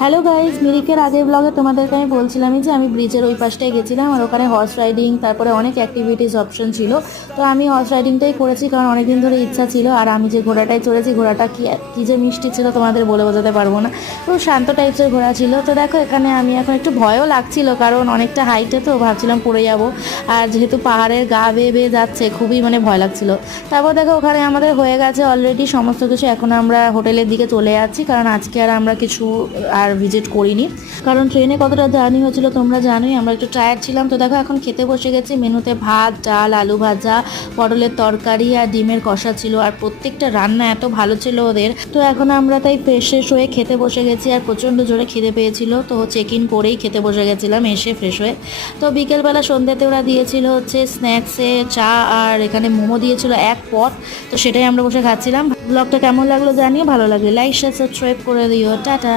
Hello guys, মিরিকের আগের ব্লগে তোমাদেরকে আমি বলছিলামই যে আমি ব্রিজের ওই পাশটায় গেছিলাম আর ওখানে হর্স রাইডিং, তারপরে অনেক অ্যাক্টিভিটিস অপশন ছিল। তো আমি হর্স রাইডিংটাই করেছি কারণ অনেকদিন ধরে ইচ্ছা ছিল। আর আমি যে ঘোড়াটায় চড়েছি, ঘোড়াটা কি যে মিষ্টি ছিল তোমাদের বলে বোঝাতে পারবো না। খুব শান্ত টাইপসের ঘোড়া ছিল। তো দেখো এখানে আমি এখন একটু ভয়ও লাগছিল কারণ অনেকটা হাইটে, তো ভাবছিলাম পড়ে যাবো। আর যেহেতু পাহাড়ের গা বেয়ে বেয়ে যাচ্ছে, খুবই ভয় লাগছিল। তারপর দেখো ওখানে আমাদের হয়ে গেছে অলরেডি সমস্ত কিছু। এখন আমরা হোটেলের দিকে চলে যাচ্ছি কারণ আজকে আর আমরা কিছু আর ভিজিট করিনি, কারণ ট্রেনে কতটা জার্নি হয়েছিল তোমরা জানোই। আমরা একটু টায়ার্ড ছিলাম। তো দেখো এখন খেতে বসে গেছি। মেনুতে ভাত, ডাল, আলু ভাজা, পটলের তরকারি আর ডিমের কষা ছিল। আর প্রত্যেকটা রান্না এত ভালো ছিল ওদের। তো এখন আমরা তাই ফ্রেশ হয়ে খেতে বসে গেছি। আর প্রচণ্ড জোরে খিদে পেয়েছিল, তো চেক ইন করেই খেতে বসে গেছিলাম এসে ফ্রেশ হয়ে। তো বিকেলবেলা সন্ধ্যাতে ওরা দিয়েছিল হচ্ছে স্ন্যাক্সে চা, আর এখানে মোমো দিয়েছিল এক পট। তো সেটাই আমরা বসে খাচ্ছিলাম। ব্লগটা কেমন লাগলো জানিয়ে, ভালো লাগলে লাইক শেয়ার সাবস্ক্রাইব করে দিও। টাটা।